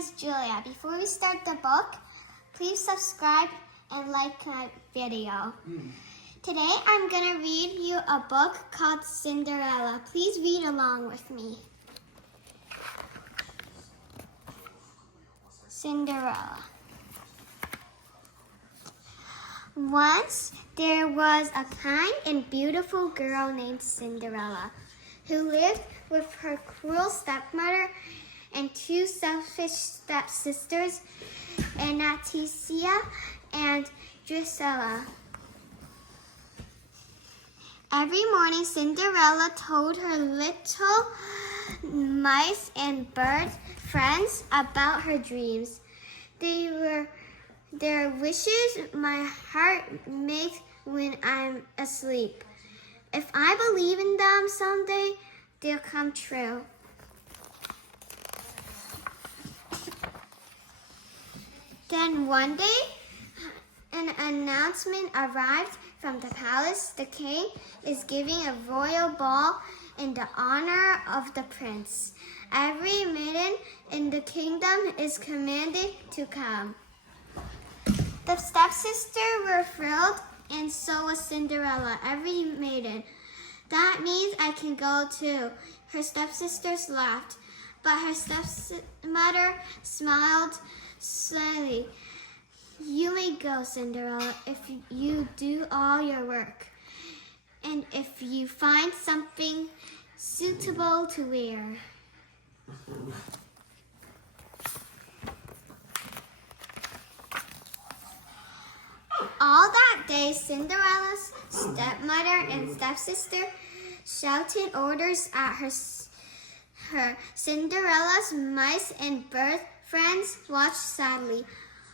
is Julia. Before we start the book, please subscribe and like my video. Today I'm going to read you a book called Cinderella. Please read along with me. Cinderella. Once there was a kind and beautiful girl named Cinderella who lived with her cruel stepmother and two selfish stepsisters, Anastasia and Drusilla. Every morning, Cinderella told her little mice and bird friends about her dreams. They were their wishes my heart makes when I'm asleep. If I believe in them someday, they'll come true. Then one day, an announcement arrived from the palace. The king is giving a royal ball in the honor of the prince. Every maiden in the kingdom is commanded to come. The stepsisters were thrilled, and so was Cinderella, every maiden. That means I can go too. Her stepsisters laughed, but her stepmother smiled slyly. You may go, Cinderella, if you do all your work, and if you find something suitable to wear. All that day, Cinderella's stepmother and stepsister shouted orders at her. Cinderella's mice and bird friends watched sadly.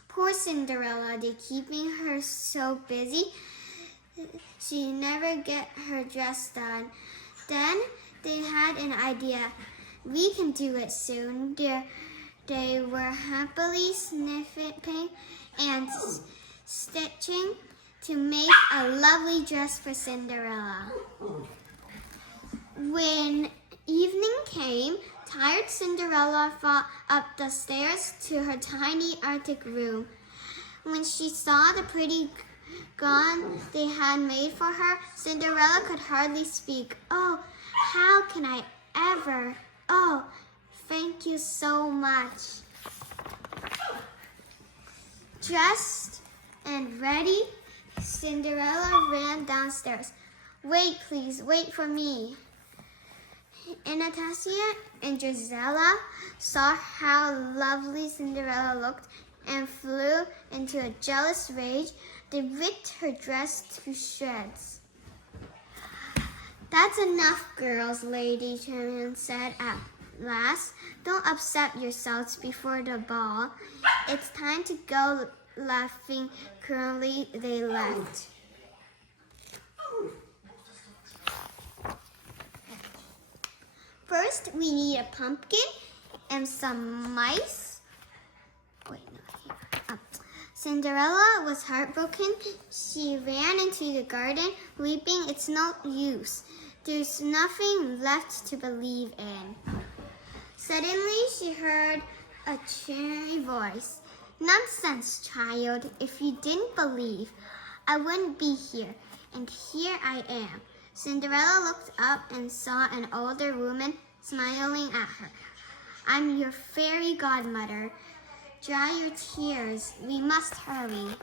Poor Cinderella, they're keeping her so busy. She never get her dress done. Then they had an idea. We can do it soon. They were happily snipping and stitching to make a lovely dress for Cinderella. When evening came, tired Cinderella fought up the stairs to her tiny attic room. When she saw the pretty gown they had made for her, Cinderella could hardly speak. Oh, how can I ever? Oh, thank you so much. Dressed and ready, Cinderella ran downstairs. Wait, please, wait for me. Anastasia and Drusilla saw how lovely Cinderella looked and flew into a jealous rage. They ripped her dress to shreds. That's enough, girls, Lady Champion said at last. Don't upset yourselves before the ball. It's time to go. Laughing cruelly, they left. First, we need a pumpkin and some mice. Wait, not here. Oh. Cinderella was heartbroken. She ran into the garden, weeping. It's no use. There's nothing left to believe in. Suddenly, she heard a cheery voice. Nonsense, child. If you didn't believe, I wouldn't be here. And here I am. Cinderella looked up and saw an older woman smiling at her. I'm your fairy godmother. Dry your tears. We must hurry.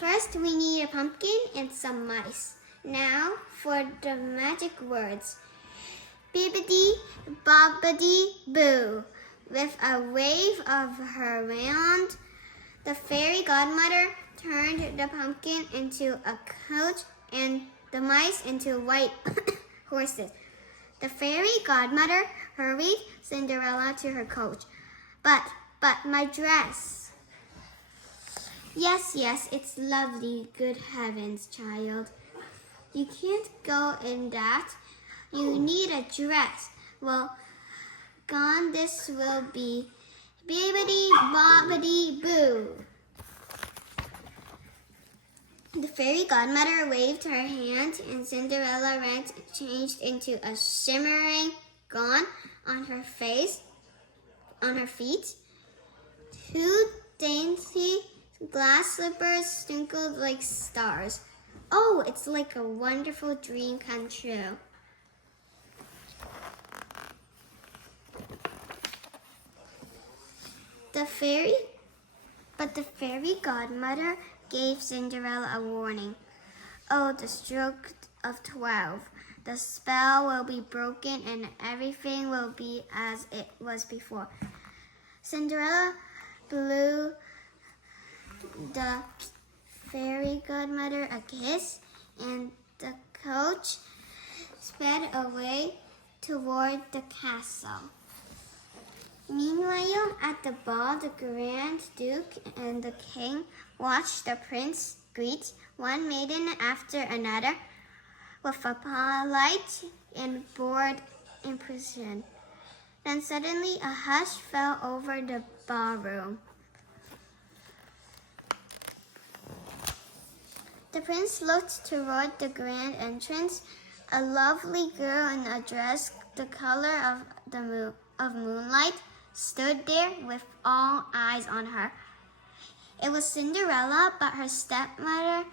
First, we need a pumpkin and some mice. Now for the magic words. Bibbidi bobbidi boo. With a wave of her wand, the fairy godmother turned the pumpkin into a coach and the mice into white horses. The fairy godmother hurried Cinderella to her coach. But my dress. Yes, it's lovely. Good heavens, child. You can't go in that. You need a dress. Well, gone this will be. Bibbidi bobbidi boo. The fairy godmother waved her hand and Cinderella changed into a shimmering gown on her face. on her feet. Two dainty glass slippers twinkled like stars. Oh, it's like a wonderful dream come true. The fairy godmother gave Cinderella a warning. Oh, the stroke of 12. The spell will be broken and everything will be as it was before. Cinderella blew the fairy godmother a kiss, and the coach sped away toward the castle. Meanwhile, at the ball, the Grand Duke and the King watched the prince greet one maiden after another with a polite and bored impression. Then suddenly a hush fell over the ballroom. The prince looked toward the grand entrance. A lovely girl in a dress the color of moonlight stood there with all eyes on her. It was Cinderella, but her stepmother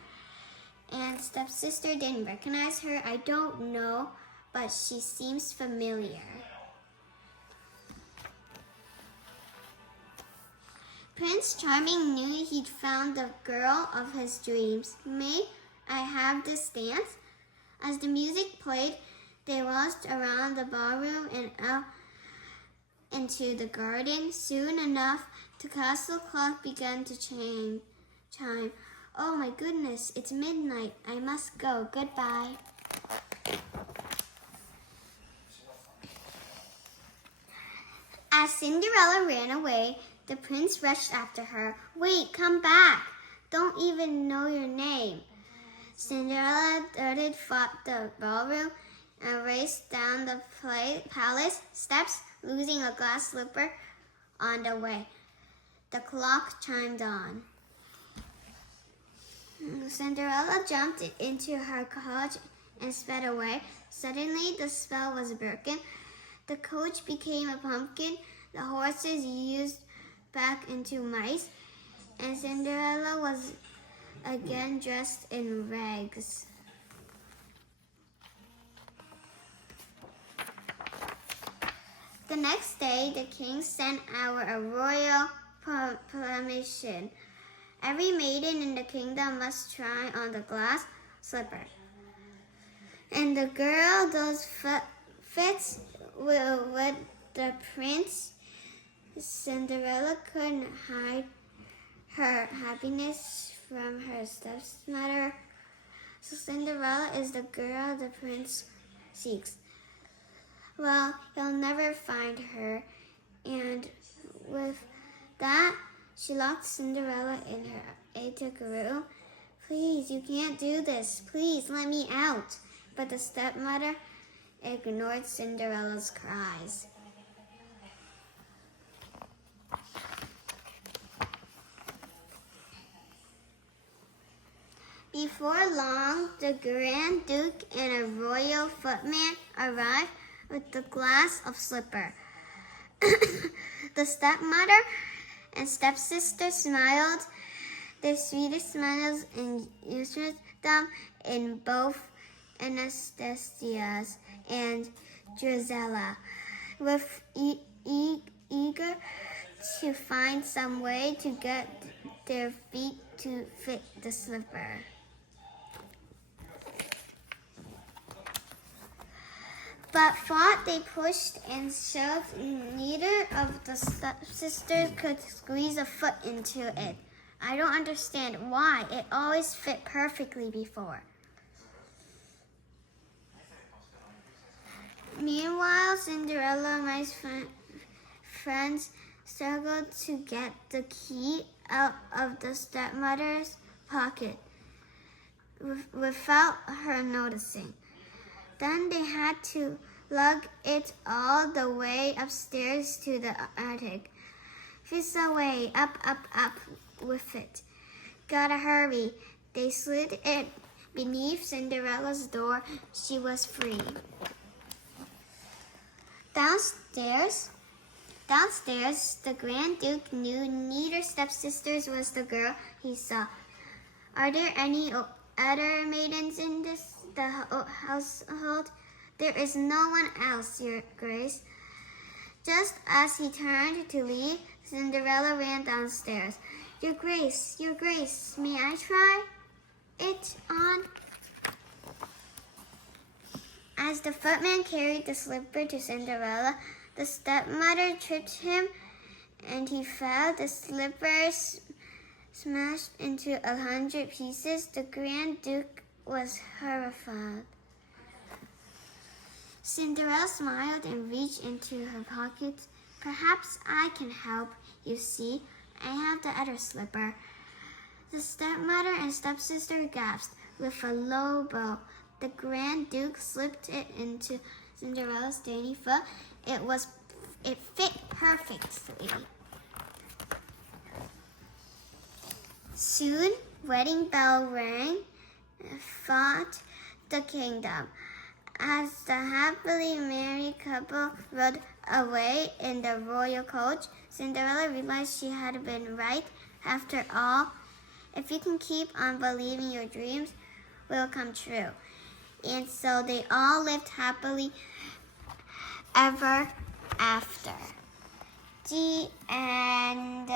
and stepsister didn't recognize her. I don't know, but she seems familiar. Prince Charming knew he'd found the girl of his dreams. May I have this dance? As the music played, they waltzed around the ballroom and out into the garden. Soon enough, the castle clock began to chime. Oh my goodness, it's midnight. I must go. Goodbye. As Cinderella ran away, the prince rushed after her. Wait, come back. Don't even know your name. Cinderella darted from the ballroom and raced down the palace steps, losing a glass slipper on the way. The clock chimed on. Cinderella jumped into her coach and sped away. Suddenly, the spell was broken. The coach became a pumpkin, the horses used back into mice, and Cinderella was again dressed in rags. The next day, the king sent out a royal proclamation. Every maiden in the kingdom must try on the glass slipper. And the girl those fits with the prince. Cinderella couldn't hide her happiness from her stepmother. So Cinderella is the girl the prince seeks. Well, he'll never find her. And with that, she locked Cinderella in her attic room. Please, you can't do this. Please, let me out. But the stepmother ignored Cinderella's cries. Before long, the Grand Duke and a royal footman arrived with the glass of slipper. The stepmother and stepsister smiled their sweetest smiles and ushered them in both Anastasia's and Drizella, with eager to find some way to get their feet to fit the slipper. But thought they pushed and shoved, neither of the stepsisters could squeeze a foot into it. I don't understand why. It always fit perfectly before. Meanwhile, Cinderella and my friends struggled to get the key out of the stepmother's pocket without her noticing. Then they had to lug it all the way upstairs to the attic. Fist away, up, up, up with it. Gotta hurry. They slid it beneath Cinderella's door. She was free. Downstairs, Downstairs, the Grand Duke knew neither stepsisters was the girl he saw. Are there any other maidens in the household? There is no one else, Your Grace. Just as he turned to leave, Cinderella ran downstairs. Your Grace, may I try it on? As the footman carried the slipper to Cinderella, the stepmother tripped him and he fell. The slippers smashed into 100 pieces. The Grand Duke was horrified. Cinderella smiled and reached into her pocket. Perhaps I can help. You see, I have the other slipper. The stepmother and stepsister gasped. With a low bow, the Grand Duke slipped it into Cinderella's dainty foot. It fit perfectly. Soon, wedding bell rang, throughout the kingdom. As the happily married couple rode away in the royal coach, Cinderella realized she had been right. After all, if you can keep on believing, your dreams will come true. And so they all lived happily ever after. The end.